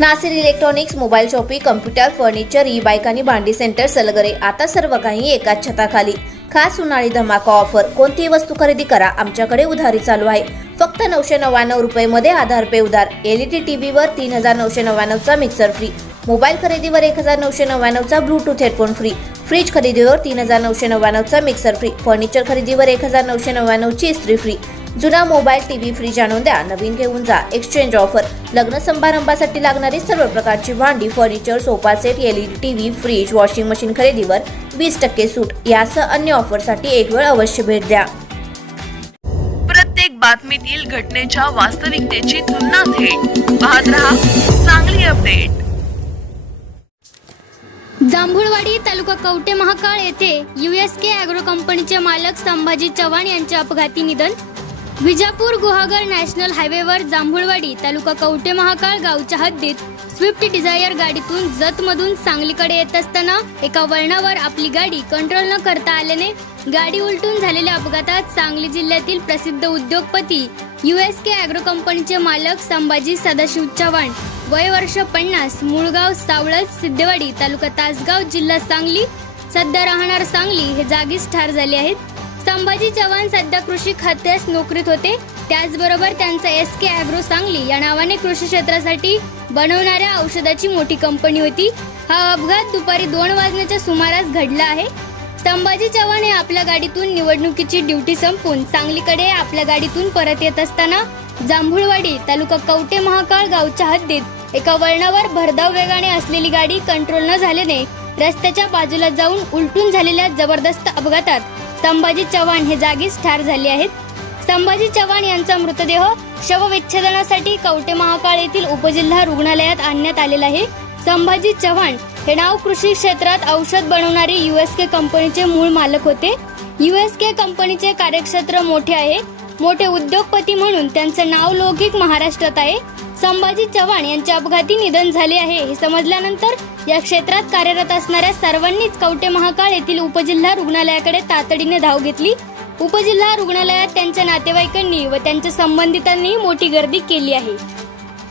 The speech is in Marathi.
Nasir electronics, mobile shoppe, computer, furniture, e bike आणि भांडी सेंटर सलगरे. आता सर्व काही एकाच छताखाली. खास उन्हाळी धमाका ऑफर. कोणतीही वस्तू खरेदी करा, आमच्याकडे उधारी चालू आहे. फक्त 999 रुपये आधार पे उधार. एलईडी टीव्हीवर 3999 चा मिक्सर फ्री. मोबाईल खरेदीवर 1999 चा ब्लूटूथ हेडफोन फ्री. फ्रीज खरेदीवर 3999 चा मिक्सर फ्री. फर्निचर खरेदीवर 1999 ची इस्त्री फ्री. जुना मोबाईल, टीव्ही, फ्रीज आणून द्या, नवीन घेऊन जा. Exchange offer. लग्न समारंभासाठी लागणारी सर्व प्रकारची भांडी, furniture, sofa set, LED TV, fridge, washing machine खरेदीवर 20% सूट. यासह अन्य ऑफरसाठी एक वेळ अवश्य भेट द्या. प्रत्येक बातमीतील घटनेच्या वास्तविकतेची तुलना थेट पाहत रहा चांगली अपडेट. जांभुळवाडी तालुका कवठे महाकाळ येथे USK ॲग्रो कंपनीचे मालक संभाजी चव्हाण यांचे अपघाती निधन. विजापूर गुहागर नॅशनल हायवेवर जांभुळवाडी तालुका कवठे महाकाळ गावच्या हद्दीत स्विफ्ट डिझायर गाडीतून जतमधून सांगलीकडे येत असताना एका वळणावर आपली गाडी कंट्रोल न करता आल्याने गाडी उलटून झालेल्या अपघातात सांगली जिल्ह्यातील प्रसिद्ध उद्योगपती USK ॲग्रो कंपनीचे मालक संभाजी सदाशिव चव्हाण, वय वर्ष 50, मूळ गाव सावळज सिद्धेवाडी तालुका तासगाव जिल्हा सांगली, सध्या राहणार सांगली हे जागीच ठार झाले आहेत. संभाजी चव्हाण सध्या कृषी खात्यास नोकरीत होते. त्याचबरोबर त्यांचा SK ॲग्रो सांगली या नावाने कृषी क्षेत्रासाठी बनवणाऱ्या औषधाची मोठी कंपनी होती. हा अपघात दुपारी 2 वाजण्याच्या सुमारास घडला आहे. संभाजी चव्हाण हे आपल्या गाडीतून निवडणुकीची ड्युटी संपवून सांगलीकडे आपल्या गाडीतून परत येत असताना जांभुळवाडी तालुका कवठे महाकाळ गावच्या हद्दीत एका वळणावर भरधाव वेगाने असलेली गाडी कंट्रोल न झाल्याने रस्त्याच्या बाजूला जाऊन उलटून झालेल्या जबरदस्त अपघातात संभाजी चव्हाण हे जागीच ठार झाले आहेत. संभाजी चव्हाण यांचा मृतदेह शवविच्छेदनासाठी कवठे महाकाळ येथील उपजिल्हा रुग्णालयात आणण्यात आलेला आहे. संभाजी चव्हाण हे नाव कृषी क्षेत्रात औषध बनवणारी USK कंपनीचे मूळ मालक होते. USK कंपनीचे कार्यक्षेत्र मोठे आहे. मोठे उद्योगपती म्हणून त्यांचे नाव लौकिक महाराष्ट्रात आहे. संभाजी चव्हाण यांचे अपघाती निधन झाले आहे हे समजल्यानंतर या क्षेत्रात कार्यरत असणाऱ्या सर्वांनीच कवठे महाकाळ येथील उपजिल्हा रुग्णालयाकडे तातडीने धाव घेतली. उपजिल्हा रुग्णालयात त्यांच्या नातेवाईकांनी व त्यांच्या संबंधितांनी मोठी गर्दी केली आहे.